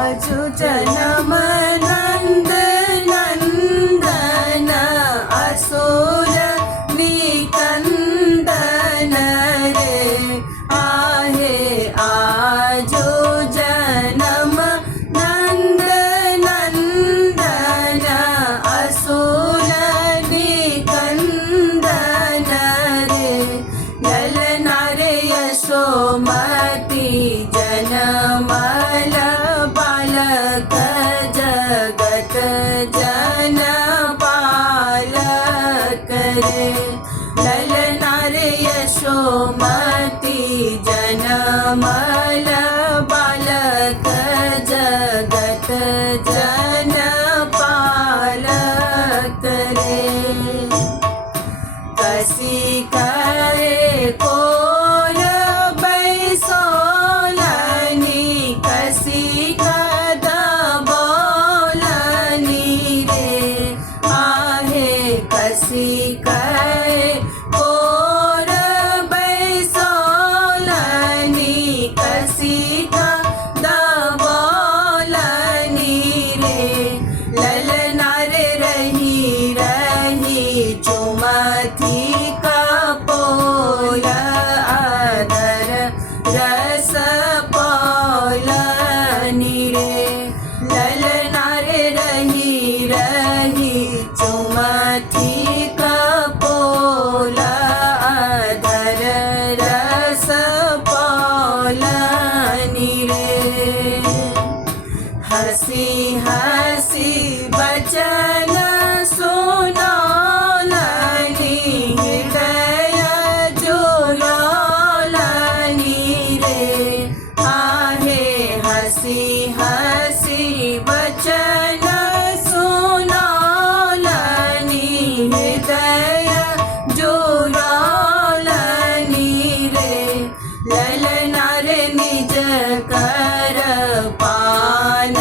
आजु जन्म नंद नंदन असुर निकंदन रे आहे आजु जन्म नंद नंदन असुर निकंदन रे ललना रे यशोमती जनमल बालक जगत जन पालक रे ललना रे यशोमती जनमल बालक जगत जन पालक रे कसी करे कोर बैसोलनी कसी कद बोलनी रे आहे कसी करे कोर बैसोलनी कसी कद बोलनी रे ललना रे रही रही चुमथी कपोल आदर रस पौलनी रे ललना रे रही रही चुमथी कपोल आदर रस पौलनी रे हसी हसी बचन सुनौलनी हृदय जुलौलनी रे आहे हसी हसी बचन सुनौलनी हृदय जुलौलनी रे ललना रे निज कर पान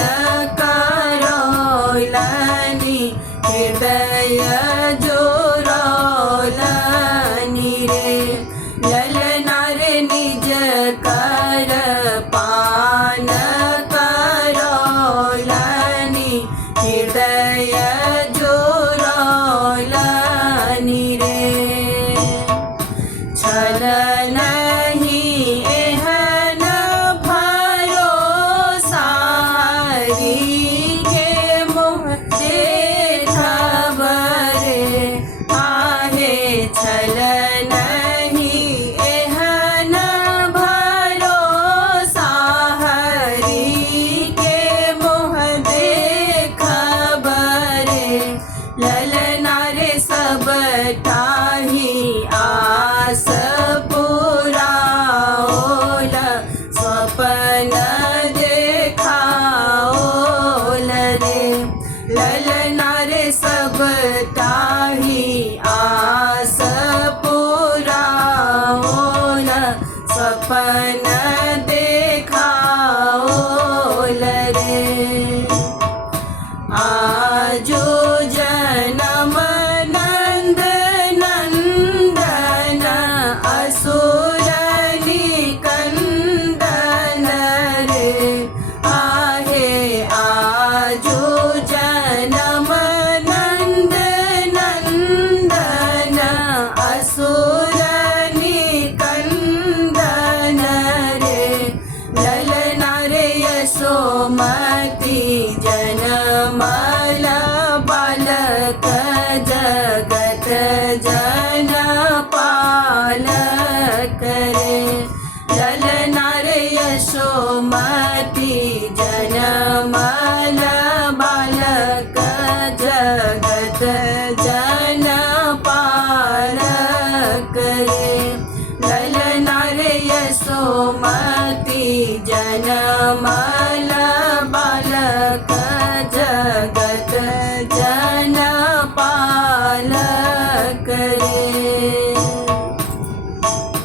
करोलनी हृदय जोरौलनी रे ललना रे निज कर पान करोलनी हृदय जोरौलनी रे छल नहीं एहन भरोसा हरि के मुँह देखब रे आहे छल नहीं एहन भरोसा हरि के मुँह देखब रे ललना रे सब ताही आस पुराओल स्वप्न देखाओल रे ललना रे सब ताही आस पुराओल स्वप्न देखाओल रे आजो जन्म नंद नंदन असुर निकंदन रे आहे आजो जन्म नंद नंदन असुर निकंदन रे ललना रे यशोमती जनमल बालक जगत जन पालक रे ललना रे यशोमती जनमल बालक जगत जन पालक रे ललना रे यशोमती जनमल